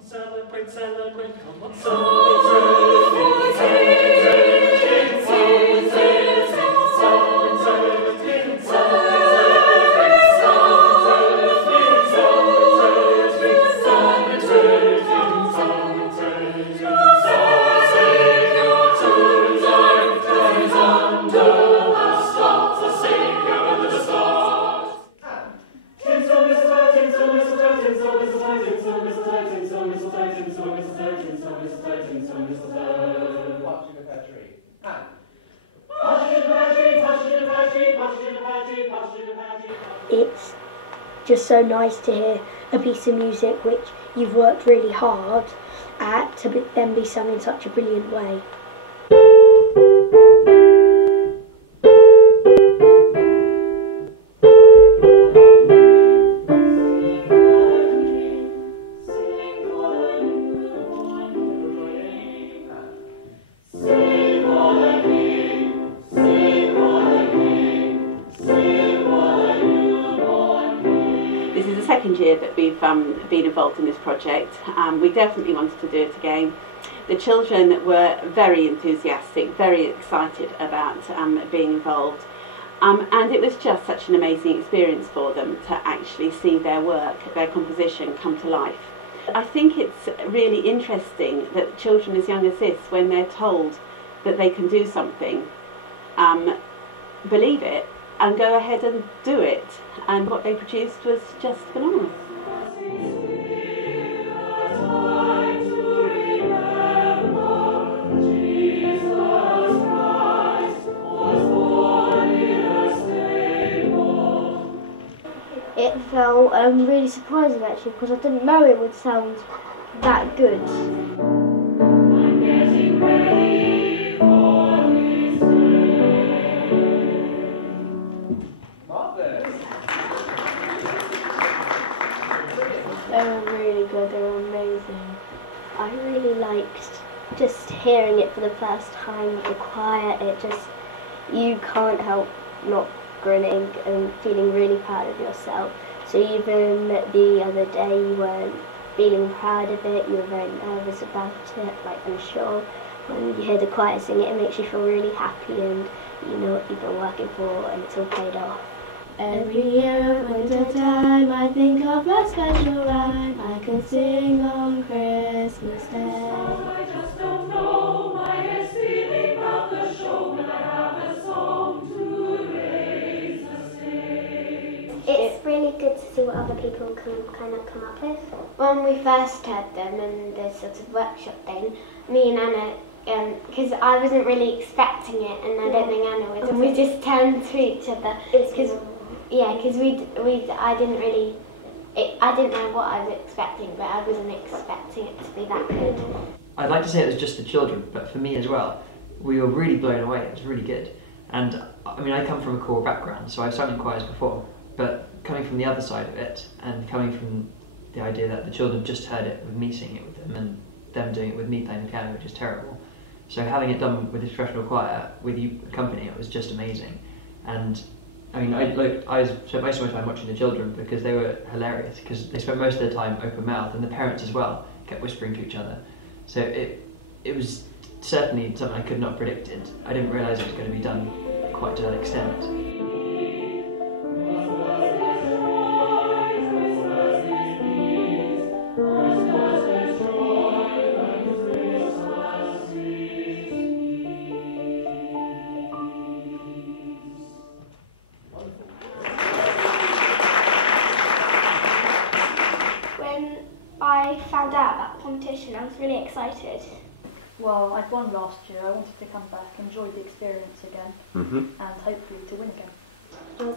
Celebrate, celebrate, come on, celebrate. It's just so nice to hear a piece of music which you've worked really hard at to then be sung in such a brilliant way. Second year that we've been involved in this project. We definitely wanted to do it again. The children were very enthusiastic, very excited about being involved, and it was just such an amazing experience for them to actually see their work, their composition come to life. I think it's really interesting that children as young as this, when they're told that they can do something, believe it and go ahead and do it, and what they produced was just phenomenal. It felt really surprising actually, because I didn't know it would sound that good. They were really good, they were amazing. I really liked just hearing it for the first time with the choir. It just, you can't help not grinning and feeling really proud of yourself. So even the other day you weren't feeling proud of it, you were very nervous about it, like unsure. When you hear the choir sing it, it makes you feel really happy and you know what you've been working for and it's all paid off. Every year at winter time I think of a special rhyme I could sing on Christmas Day. I just don't know my head's feeling about the show when I have a song to raise the stage. It's really good to see what other people can kind of come up with. When we first heard them and the sort of workshop thing, me and Anna, because I wasn't really expecting it and I don't think Anna was, and we just turned to each other. Because I didn't know what I was expecting, but I wasn't expecting it to be that good. I'd like to say it was just the children, but for me as well, we were really blown away. It was really good. And I mean, I come from a choral background, so I've sung in choirs before, but coming from the other side of it, and coming from the idea that the children just heard it with me singing it with them, and them doing it with me playing the piano, which is terrible. So having it done with this professional choir, with you accompanying it, was just amazing. And I mean, I spent most of my time watching the children because they were hilarious, because they spent most of their time open mouthed, and the parents as well kept whispering to each other. So it was certainly something I could not have predicted. I didn't realise it was going to be done quite to that extent. I found out about the competition, I was really excited. Well, I'd won last year, I wanted to come back, enjoy the experience again, and hopefully to win again. I'm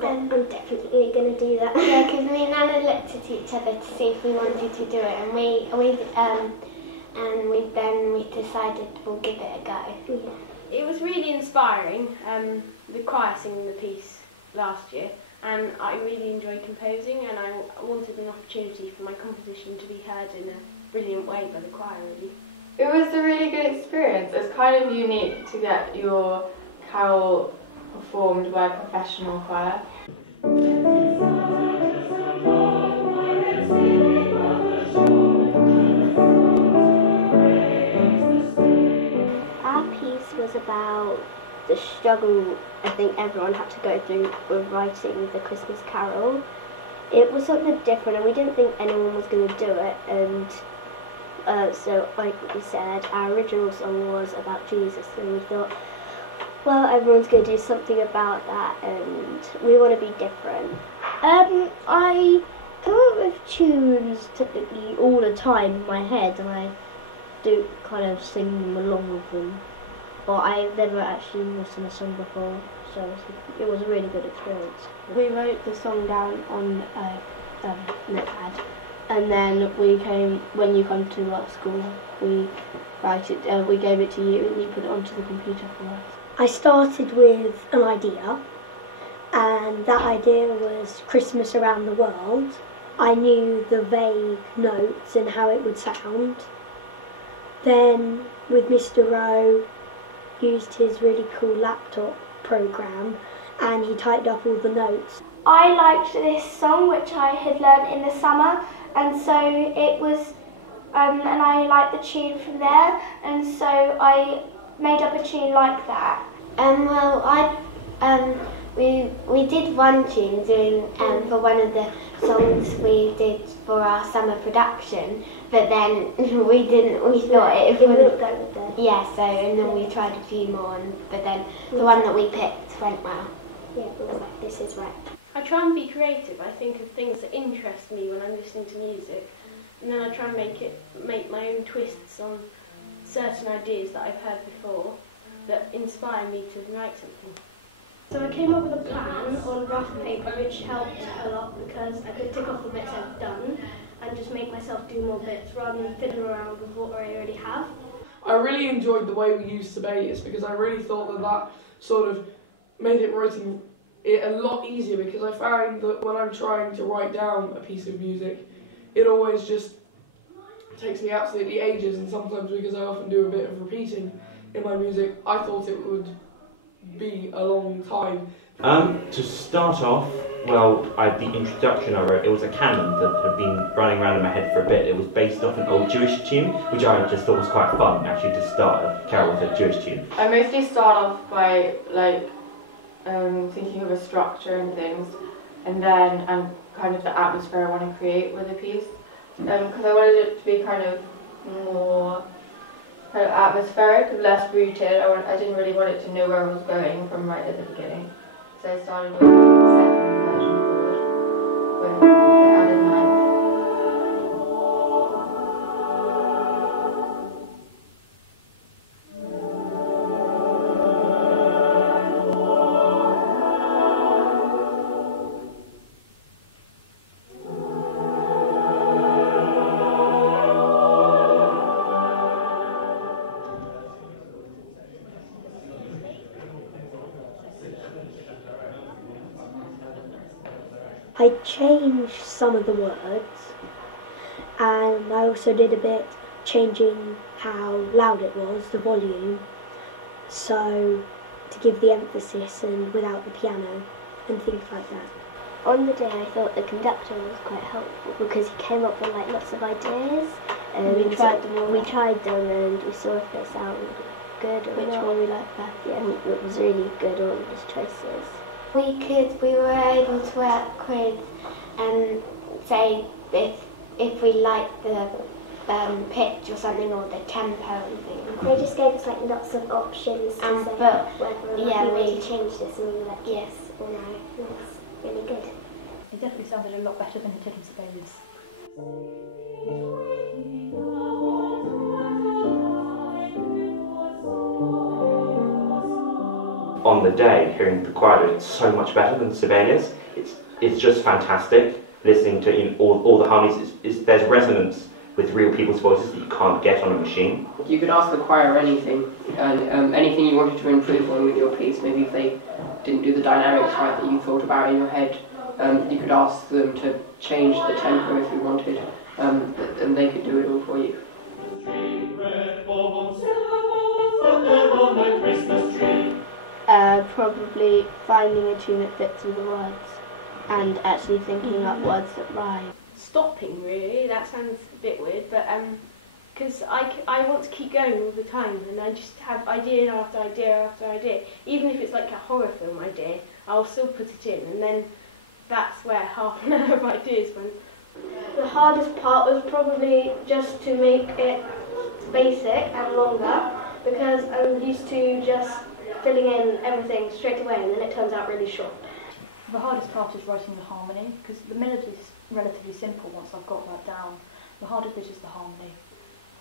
definitely going to do that. Yeah, because me and Anna looked at each other to see if we wanted to do it, and we decided we'll give it a go. Yeah. It was really inspiring, the choir singing the piece last year. And I really enjoyed composing, and I wanted an opportunity for my composition to be heard in a brilliant way by the choir, really. It was a really good experience. It's kind of unique to get your carol performed by a professional choir. the struggle I think everyone had to go through with writing the Christmas Carol. It was something different, and we didn't think anyone was going to do it, and so like we said, our original song was about Jesus, and we thought, well, everyone's going to do something about that, and we want to be different. I come up with tunes typically all the time in my head, and I do kind of sing them along with them. But I've never actually written a song before, so it was a really good experience. We wrote the song down on a notepad, and then when you come to our school, we gave it to you, and you put it onto the computer for us. I started with an idea, and that idea was Christmas Around the World. I knew the vague notes and how it would sound. Then, with Mr. Roe, used his really cool laptop program, and he typed up all the notes. I liked this song, which I had learnt in the summer, and so it was, and I liked the tune from there, and so I made up a tune like that. We did one tune for one of the songs we did for our summer production, but then we thought it wouldn't go with that. Yeah, so and then we tried a few more, but then the one that we picked went well. Yeah, it was like, this is right. I try and be creative. I think of things that interest me when I'm listening to music, and then I try and make my own twists on certain ideas that I've heard before that inspire me to write something. So I came up with a plan on rough paper, which helped a lot because I could tick off the bits I've done and just make myself do more bits rather than fiddle around with what I already have. I really enjoyed the way we used Sevenoaks because I really thought that sort of made writing it a lot easier, because I found that when I'm trying to write down a piece of music, it always just takes me absolutely ages, and sometimes because I often do a bit of repeating in my music, I thought it would be a long time. To start off, well, the introduction I wrote, it was a canon that had been running around in my head for a bit. It was based off an old Jewish tune, which I just thought was quite fun, actually, to start a carol with a Jewish tune. I mostly start off by thinking of a structure and things, and then kind of the atmosphere I want to create with a piece, because I wanted it to be kind of more kind of atmospheric, less rooted. I didn't really want it to know where I was going from right at the beginning. So I started with the second version forward with the added ninth. I changed some of the words, and I also did a bit changing how loud it was, the volume, so to give the emphasis and without the piano and things like that. On the day I thought the conductor was quite helpful because he came up with lots of ideas, and we tried them and we saw if they sounded good or which one we liked better. Yeah, it was really good, all of his choices. We were able to work with, say, if we liked the pitch or something, or the tempo and things. They just gave us lots of options to say whether or not we need to change this, and we were like yes or no. That's really good. It definitely sounded a lot better than it did in Sevenoaks. On the day, hearing the choir, it's so much better than Sevenoaks. It's just fantastic listening to all the harmonies. There's resonance with real people's voices that you can't get on a machine. You could ask the choir anything, and anything you wanted to improve on with your piece. Maybe if they didn't do the dynamics right that you thought about in your head, you could ask them to change the tempo if you wanted, and they could do it all for you. Probably finding a tune that fits with the words and actually thinking up words that rhyme. Stopping, really, that sounds a bit weird, but because I want to keep going all the time, and I just have idea after idea after idea. Even if it's like a horror film idea, I'll still put it in, and then that's where half an hour of ideas went. The hardest part was probably just to make it basic and longer, because I'm used to just filling in everything straight away, and then it turns out really short. The hardest part is writing the harmony, because the melody is relatively simple once I've got that down. The hardest bit is the harmony,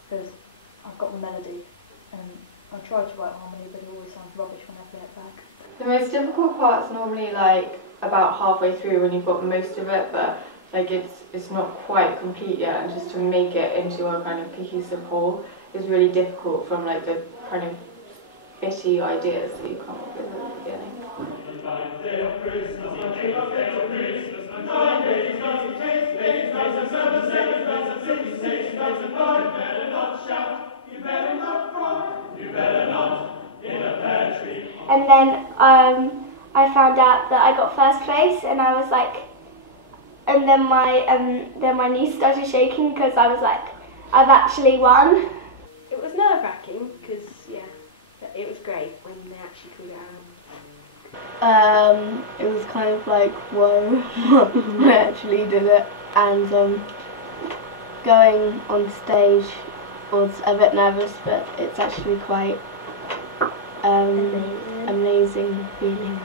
because I've got the melody, and I try to write harmony, but it always sounds rubbish when I play it back. The most difficult part's normally like about halfway through when you've got most of it, but like it's not quite complete yet, and just to make it into a kind of cohesive whole is really difficult from like the kind of bitty ideas that you come up with at the beginning. And then I found out that I got first place, and I was like, and then my knees started shaking because I was like, I've actually won. It was nerve-wracking because it was great when they actually pulled it out. It was kind of like, whoa, I actually did it. And going on stage was a bit nervous, but it's actually quite amazing feeling.